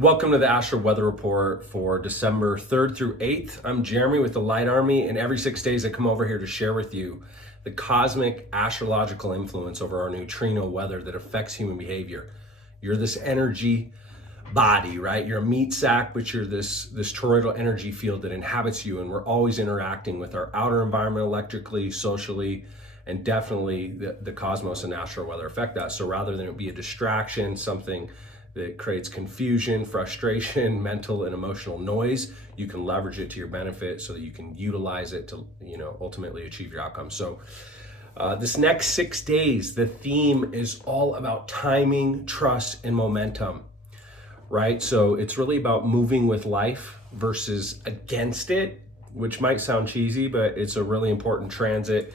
Welcome to the Astral Weather Report for December 3rd through 8th. I'm Jeremy with the Light Army, and every 6 days I come over here to share with you the cosmic astrological influence over our neutrino weather that affects human behavior. You're this energy body, right? You're a meat sack, but you're this toroidal energy field that inhabits you, and we're always interacting with our outer environment electrically, socially, and definitely the cosmos and astral weather affect that. So rather than it be a distraction, something that creates confusion, frustration, mental and emotional noise, you can leverage it to your benefit so that you can utilize it to, ultimately achieve your outcome. So this next 6 days, the theme is all about timing, trust, and momentum, right? So it's really about moving with life versus against it, which might sound cheesy, but it's a really important transit.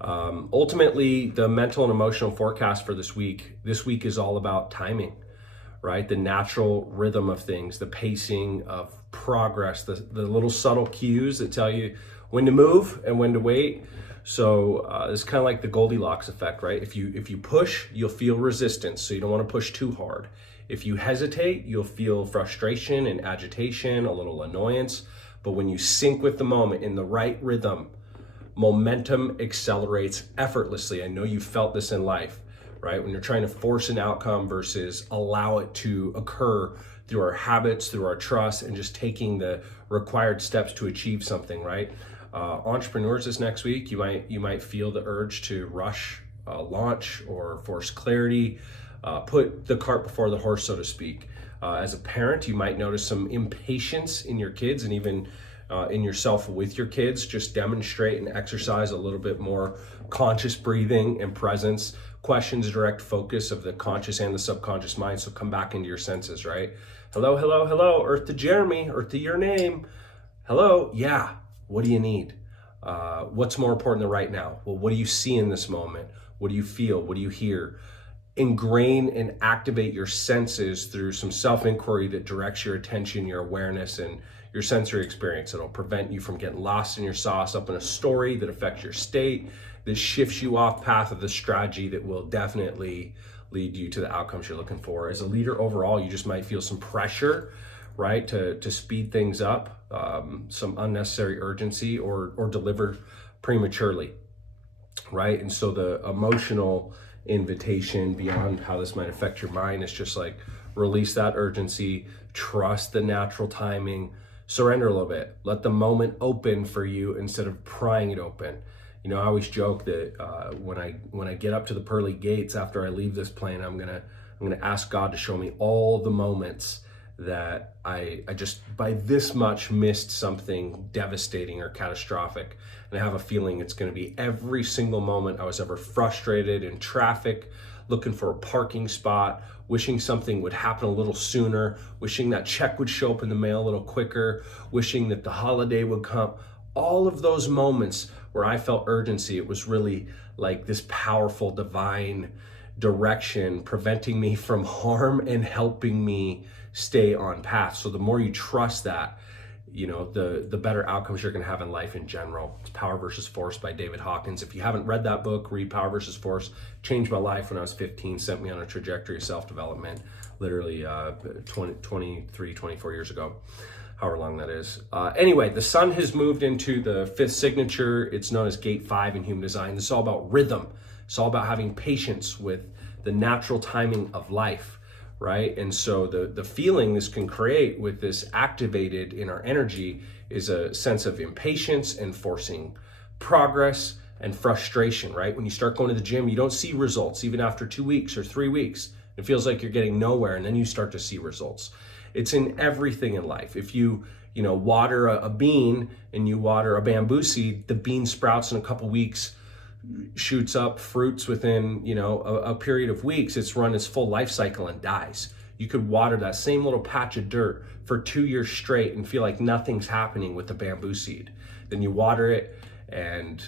Ultimately, the mental and emotional forecast for this week is all about timing, right? The natural rhythm of things, the pacing of progress, the little subtle cues that tell you when to move and when to wait. So it's kind of like the Goldilocks effect, right? If you push, you'll feel resistance, so you don't want to push too hard. If you hesitate, you'll feel frustration and agitation, a little annoyance. But when you sync with the moment in the right rhythm, momentum accelerates effortlessly. I know you felt this in life, right? When you're trying to force an outcome versus allow it to occur through our habits, through our trust, and just taking the required steps to achieve something, right? Entrepreneurs this next week, you might feel the urge to rush launch or force clarity, put the cart before the horse, so to speak. As a parent, you might notice some impatience in your kids and even in yourself with your kids. Just demonstrate and exercise a little bit more conscious breathing and presence. Questions direct focus of the conscious and the subconscious mind. So come back into your senses, right? Hello, hello, hello. Earth to Jeremy, earth to your name. Hello. Yeah. What do you need? What's more important than right now? Well, what do you see in this moment? What do you feel? What do you hear? Ingrain and activate your senses through some self-inquiry that directs your attention, your awareness, and your sensory experience. It'll prevent you from getting lost in your sauce up in a story that affects your state, that shifts you off path of the strategy that will definitely lead you to the outcomes you're looking for. As a leader overall, you just might feel some pressure, right, to speed things up, some unnecessary urgency or deliver prematurely, right? And so the emotional invitation beyond how this might affect your mind is just like release that urgency, trust the natural timing, surrender a little bit, let the moment open for you instead of prying it open. I always joke that when I get up to the pearly gates after I leave this plane, I'm gonna ask God to show me all the moments that I just by this much missed something devastating or catastrophic. And I have a feeling it's going to be every single moment I was ever frustrated in traffic, looking for a parking spot, wishing something would happen a little sooner, wishing that check would show up in the mail a little quicker, wishing that the holiday would come. All of those moments where I felt urgency, it was really like this powerful divine direction preventing me from harm and helping me stay on path. So the more you trust that, the better outcomes you're going to have in life in general. It's Power versus Force by David Hawkins. If you haven't read that book, read Power versus Force. Changed my life when I was 15, sent me on a trajectory of self-development, literally 24 years ago, however long that is. Anyway, the sun has moved into the fifth signature. It's known as Gate 5 in human design. This is all about rhythm. It's all about having patience with the natural timing of life, right? And so the feeling this can create with this activated in our energy is a sense of impatience and forcing progress and frustration, right? When you start going to the gym, you don't see results even after 2 weeks or 3 weeks. It feels like you're getting nowhere, and then you start to see results. It's in everything in life. If you water a bean and you water a bamboo seed, the bean sprouts in a couple weeks, shoots up fruits within a period of weeks. It's run its full life cycle and dies. You could water that same little patch of dirt for 2 years straight and feel like nothing's happening with the bamboo seed. Then you water it and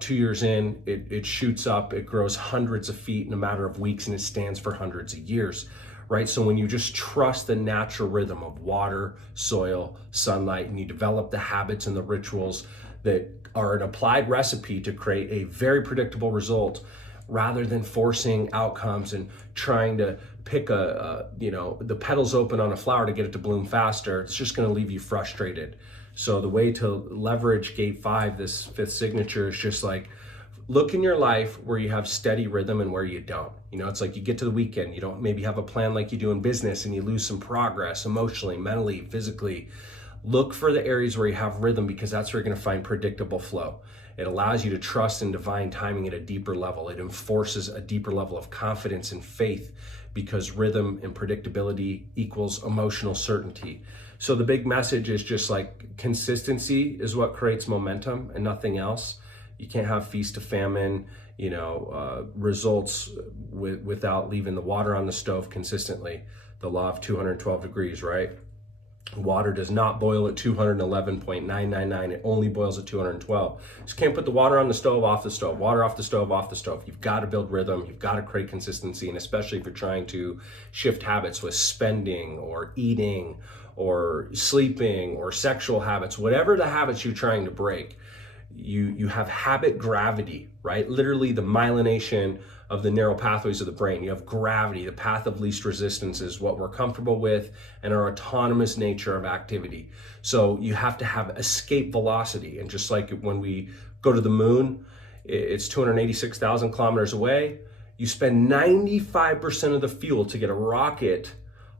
2 years in, it shoots up, it grows hundreds of feet in a matter of weeks, and it stands for hundreds of years, right? So when you just trust the natural rhythm of water, soil, sunlight, and you develop the habits and the rituals that are an applied recipe to create a very predictable result, rather than forcing outcomes and trying to pick the petals open on a flower to get it to bloom faster, it's just going to leave you frustrated. So the way to leverage gate 5, this 5th signature, is just like, look in your life where you have steady rhythm and where you don't. It's like you get to the weekend, you don't maybe have a plan like you do in business, and you lose some progress emotionally, mentally, physically. Look for the areas where you have rhythm, because that's where you're going to find predictable flow. It allows you to trust in divine timing at a deeper level. It enforces a deeper level of confidence and faith, because rhythm and predictability equals emotional certainty. So the big message is just like, consistency is what creates momentum and nothing else. You can't have feast to famine, results without leaving the water on the stove consistently. The law of 212 degrees, right? Water does not boil at 211.999. It only boils at 212. You just can't put the water on the stove, off the stove, water off the stove, off the stove. You've got to build rhythm. You've got to create consistency. And especially if you're trying to shift habits with spending or eating or sleeping or sexual habits, whatever the habits you're trying to break, you have habit gravity, right? Literally the myelination of the narrow pathways of the brain. You have gravity, the path of least resistance is what we're comfortable with, and our autonomous nature of activity. So you have to have escape velocity. And just like when we go to the moon, it's 286,000 kilometers away. You spend 95% of the fuel to get a rocket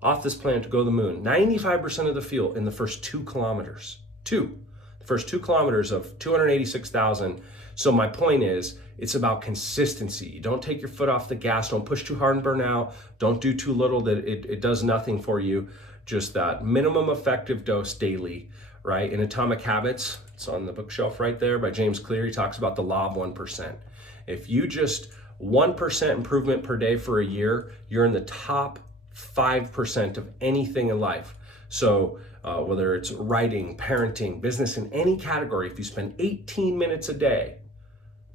off this planet to go to the moon. 95% of the fuel in the first 2 kilometers. The first 2 kilometers of 286,000. So my point is, it's about consistency. You don't take your foot off the gas. Don't push too hard and burn out. Don't do too little that it does nothing for you. Just that minimum effective dose daily, right? In Atomic Habits, it's on the bookshelf right there by James Clear. He talks about the law of 1%. If you just 1% improvement per day for a year, you're in the top 5% of anything in life. So whether it's writing, parenting, business, in any category, if you spend 18 minutes a day,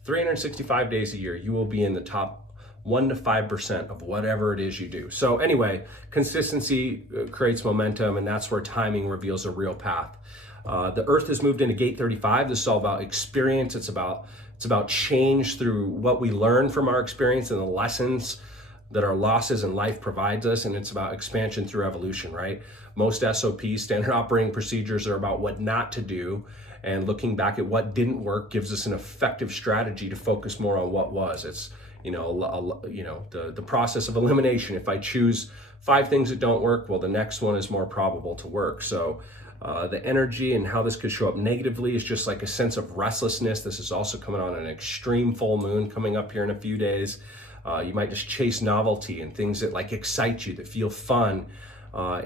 365 days a year, you will be in the top 1 to 5% of whatever it is you do. So anyway, consistency creates momentum, and that's where timing reveals a real path. The Earth has moved into gate 35. This is all about experience. It's about change through what we learn from our experience and the lessons that our losses in life provides us, and it's about expansion through evolution, right? Most SOPs, standard operating procedures, are about what not to do, and looking back at what didn't work gives us an effective strategy to focus more on what was. It's the process of elimination. If I choose 5 things that don't work, well, the next one is more probable to work. So the energy and how this could show up negatively is just like a sense of restlessness. This is also coming on an extreme full moon coming up here in a few days. You might just chase novelty and things that like excite you, that feel fun,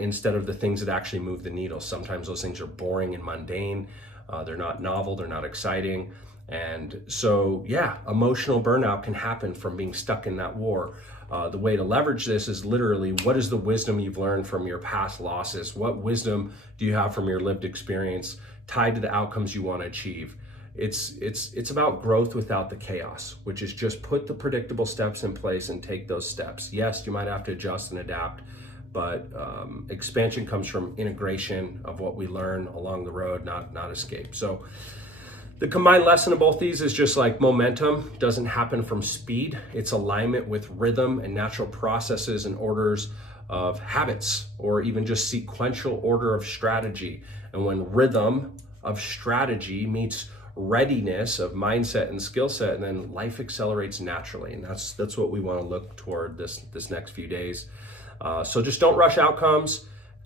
instead of the things that actually move the needle. Sometimes those things are boring and mundane. They're not novel, they're not exciting. And so, emotional burnout can happen from being stuck in that war. The way to leverage this is literally, what is the wisdom you've learned from your past losses? What wisdom do you have from your lived experience tied to the outcomes you want to achieve? It's about growth without the chaos, which is just put the predictable steps in place and take those steps. Yes, you might have to adjust and adapt, but expansion comes from integration of what we learn along the road, not escape. So the combined lesson of both these is just like, momentum doesn't happen from speed. It's alignment with rhythm and natural processes and orders of habits, or even just sequential order of strategy. And when rhythm of strategy meets readiness of mindset and skill set, and then life accelerates naturally. And that's what we want to look toward this next few days. So just don't rush outcomes.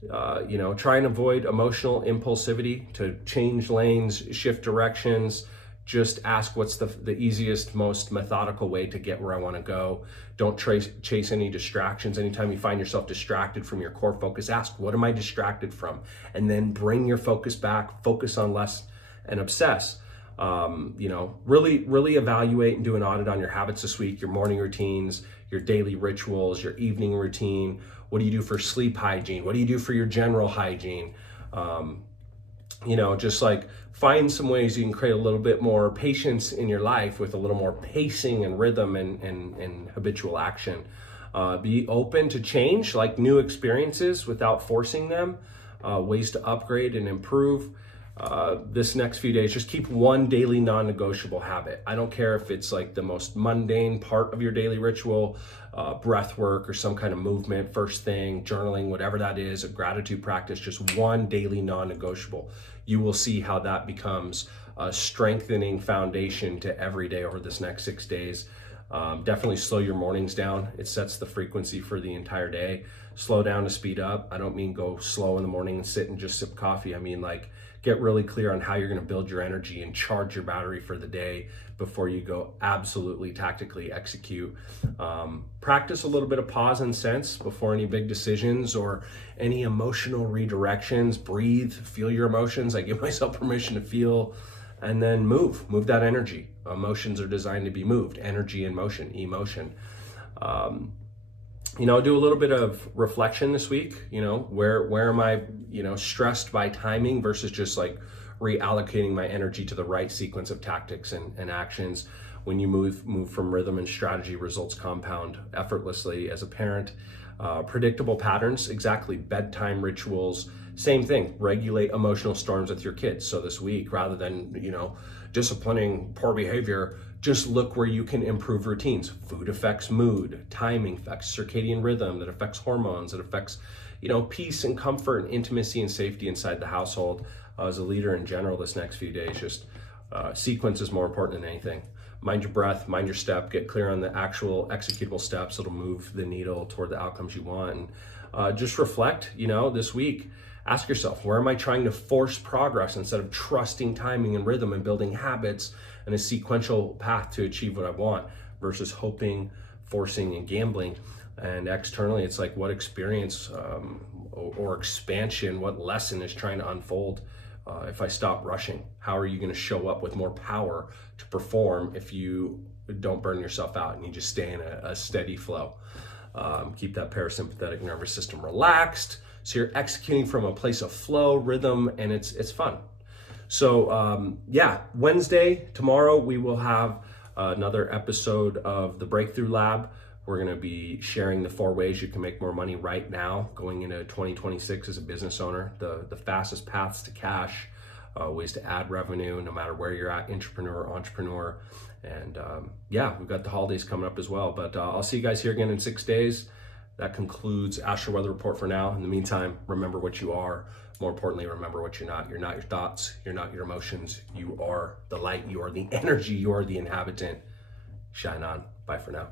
Try and avoid emotional impulsivity to change lanes, shift directions. Just ask, what's the easiest, most methodical way to get where I want to go. Don't chase any distractions. Anytime you find yourself distracted from your core focus, ask, what am I distracted from? And then bring your focus back, focus on less, and obsess. Really evaluate and do an audit on your habits this week, your morning routines, your daily rituals, your evening routine. What do you do for sleep hygiene? What do you do for your general hygiene? Just like find some ways you can create a little bit more patience in your life with a little more pacing and rhythm and habitual action. Be open to change, like new experiences without forcing them, ways to upgrade and improve. this next few days, just keep one daily non-negotiable habit. I don't care if it's like the most mundane part of your daily ritual, breath work or some kind of movement, first thing, journaling, whatever that is, a gratitude practice, just one daily non-negotiable. You will see how that becomes a strengthening foundation to every day over this next 6 days. Definitely slow your mornings down. It sets the frequency for the entire day. Slow down to speed up. I don't mean go slow in the morning and sit and just sip coffee. I mean like get really clear on how you're going to build your energy and charge your battery for the day before you go absolutely tactically execute. Practice a little bit of pause and sense before any big decisions or any emotional redirections. Breathe, feel your emotions. I give myself permission to feel, and then move that energy. Emotions are designed to be moved. Energy and motion, emotion. Do a little bit of reflection this week. Where am I, stressed by timing versus just like reallocating my energy to the right sequence of tactics and actions. When you move from rhythm and strategy, results compound effortlessly. As a parent, predictable patterns, exactly. Bedtime rituals, same thing. Regulate emotional storms with your kids. So this week, rather than, disciplining poor behavior, just look where you can improve routines. Food affects mood, timing affects circadian rhythm, that affects hormones, that affects, peace and comfort and intimacy and safety inside the household. As a leader in general, this next few days, just sequence is more important than anything. Mind your breath, mind your step, get clear on the actual executable steps that'll move the needle toward the outcomes you want. And just reflect, this week. Ask yourself, where am I trying to force progress instead of trusting timing and rhythm and building habits and a sequential path to achieve what I want versus hoping, forcing, and gambling. And externally, it's like what experience or expansion, what lesson is trying to unfold if I stop rushing? How are you going to show up with more power to perform if you don't burn yourself out and you just stay in a steady flow? Keep that parasympathetic nervous system relaxed. So you're executing from a place of flow, rhythm, and it's fun. So Wednesday, tomorrow, we will have another episode of the Breakthrough Lab. We're going to be sharing the 4 ways you can make more money right now going into 2026 as a business owner, the fastest paths to cash, ways to add revenue no matter where you're at, intrapreneur, entrepreneur. And we've got the holidays coming up as well. But I'll see you guys here again in 6 days. That concludes Astral Weather Report for now. In the meantime, remember what you are. More importantly, remember what you're not. You're not your thoughts. You're not your emotions. You are the light. You are the energy. You are the inhabitant. Shine on. Bye for now.